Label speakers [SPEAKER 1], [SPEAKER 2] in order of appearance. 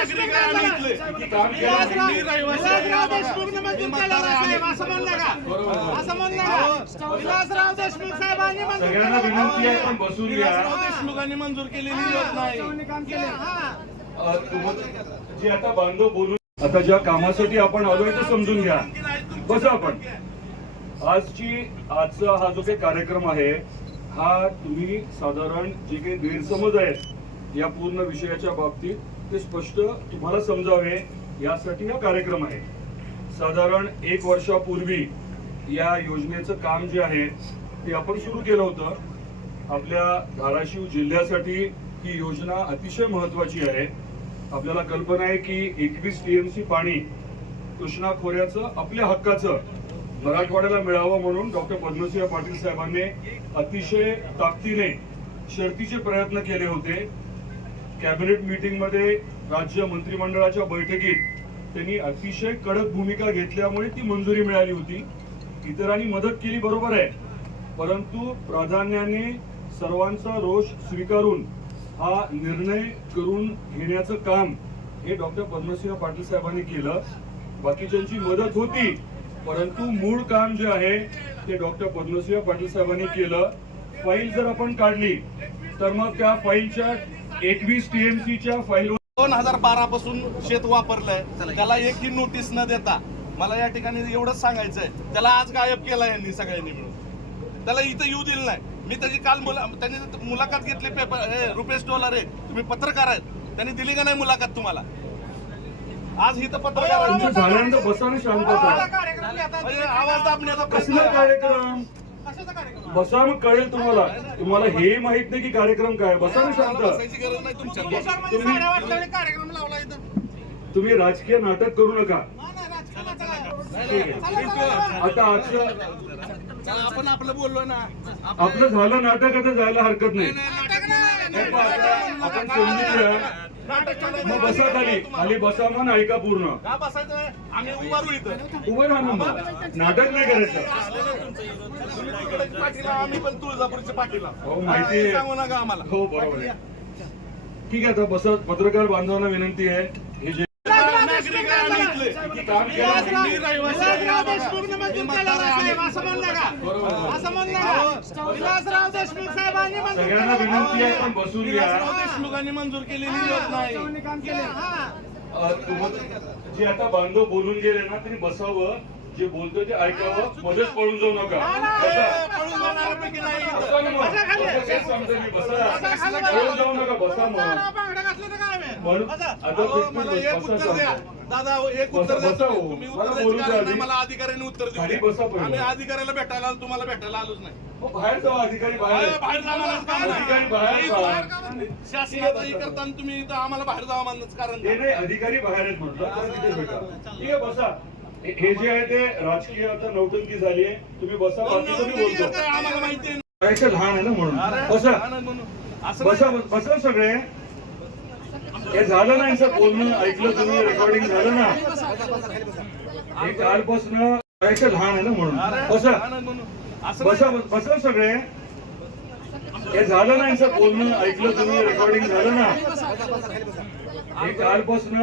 [SPEAKER 1] विलासराव मंजूर साहेब असं म्हणलं का असं म्हणलं का विलासराव देशमुख साहेबांनी सगळ्यांना विनंती आहे पण बसून घ्या विलासराव देशमुखांनी मंजूर केलेली
[SPEAKER 2] योजना आहे आता बांधव बोलून आता ज्या कामासाठी आपण आलोय ते समजून घ्या बसा आपण आजची आजचा हा जो काही कार्यक्रम आहे हा तुम्ही साधारण जे काही गैरसमज आहेत या पूर्ण विषयाच्या बाबतीत ते स्पष्ट तुम्हाला समजावे यासाठी हा कार्यक्रम आहे. साधारण एक वर्षापूर्वी या योजनेचं काम जे आहे ते आपण सुरू केलं होतं. आपल्या धाराशिव जिल्ह्यासाठी ही योजना अतिशय महत्वाची आहे. आपल्याला कल्पना आहे की एकवीस टीएमसी पाणी कृष्णा खोऱ्याचं आपल्या हक्काचं मराठवाड्याला मिळावं म्हणून डॉक्टर पद्मसिंह पाटील साहेबांनी अतिशय ताकदीने शर्तीचे प्रयत्न केले होते. कॅबिनेट मीटिंगमध्ये राज्य मंत्रिमंडळाच्या बैठकीत त्यांनी अतिशय कडक भूमिका घेतल्यामुळे ती मंजुरी मिळाली होती. इतरांनी मदत केली बरोबर आहे. परंतु प्राधान्याने सर्वांचा रोष स्वीकारून हा निर्णय करून घेण्याचं काम हे डॉक्टर पद्मसिंह पाटील साहेबांनी केलं. बाकीच्यांची मदत होती परंतु मूळ काम जे आहे ते डॉक्टर पद्मसिंह पाटील साहेबांनी केलं. फाईल जर आपण काढली तर मग त्या फाईलच्या एकवीस टीएमसीच्या फाईल दोन हजार बारा पासून शेत वापरलंय. त्याला एकही नोटीस न देता. मला या ठिकाणी एवढंच सांगायचंय. त्याला आज गायब केला यांनी सगळ्यांनी मिळून. त्याला इथं येऊ दिलं नाही. मी त्याची काल मुला त्यांनी मुलाखत घेतली पेपर हे रुपेश डोलारे तुम्ही पत्रकार आहेत. त्यांनी दिली का नाही मुलाखत तुम्हाला? आज इथं पत्रकार आवाज दाबण्याचा प्रश्न आहे. कार्यक्रम. बसा मग कळेल तुम्हाला. तुम्हाला हे माहीत नाही की कार्यक्रम काय बसा ना शांत. तुम्ही- साड्या वाटल्याने कार्यक्रम लावला इथं. तुम्ही राजकीय नाटक करू नका. आता आजचं आपण आपलं बोललोय ना. आपलं झालं नाटक आता जायला हरकत नाही. आपण समजून घ्या. मग बसा खाली खाली बसा ऐका पूर्ण का बसायचं नाही? आम्ही उभारू इथं उभं राहा ना मग. नाटक नाही करायचं तुम्ही तिकडे पाठीला आम्ही पण तुळजापूरच्या पाठीला हो, माहिती आहे. सांगू नका आम्हाला हो बरोबर आहे ठीक आहे आता बसा पत्रकार बांधवांना विनंती आहे हे जे नागरिक आहे आम्ही इथले. काम केलं मी रहिवासी आहे. मतदार आहे. विलासराव देशमुख साहेबांनी मंजूर सगळ्यांना. विनंती आहे पण बसून घ्या विलासराव देशमुखांनी मंजूर केलेली योजना आहे काम केलं हा अ, तुम्हाला- जे आता बांधव बोलून गेले ना त्यांनी बसावं जे बोलतोय ते ऐकावं मध्येच पळून जाऊ नका बसा. पळून जाणाऱ्यापैकी नाही इथं. बसा ना मग. बसा तेच सांगतोय मी, बसा. पळून जाऊ नका बसा म्हणून बांगड्या घातलं तर काय आहे? म्हणून मला फिट एक उत्तर द्या. सांगतोय. दादा एक उत्तर बसा, द्या. बसा हो. तुम्ही मला उत्तर बोलू द्यायचं द्या कारण नाही, आधी. मला अधिकाऱ्याने उत्तर देऊ खाली दे. बसा पहिलं. आम्ही अधिकाऱ्याला भेटायला आलो तुम्हाला भेटायला आलोच नाही. मग बाहेर अधिकारी नाही. नाही, शासनाचं हे करताना तुम्ही आम्हाला बाहेर जावा कारण हे नाही अधिकारी बाहेर आहेत म्हटलं बसा. हे हे जे आहे ते राजकीय आता नौटंकी झाली आहे. तुम्ही बसा आम्हाला माहिती लहान आहे ना म्हणून. बसा. बसा नाही. बसा सगळे. हे झालं नाही सर बोलणं ऐकलं तुम्ही रेकॉर्डिंग झालं ना. हे कालपासून काय लहान आहे ना म्हणून. बसा. बसा बसा सगळे. हे झालं नाही सर बोलणं ऐकलं तुम्ही रेकॉर्डिंग झालं ना. हे कालपासून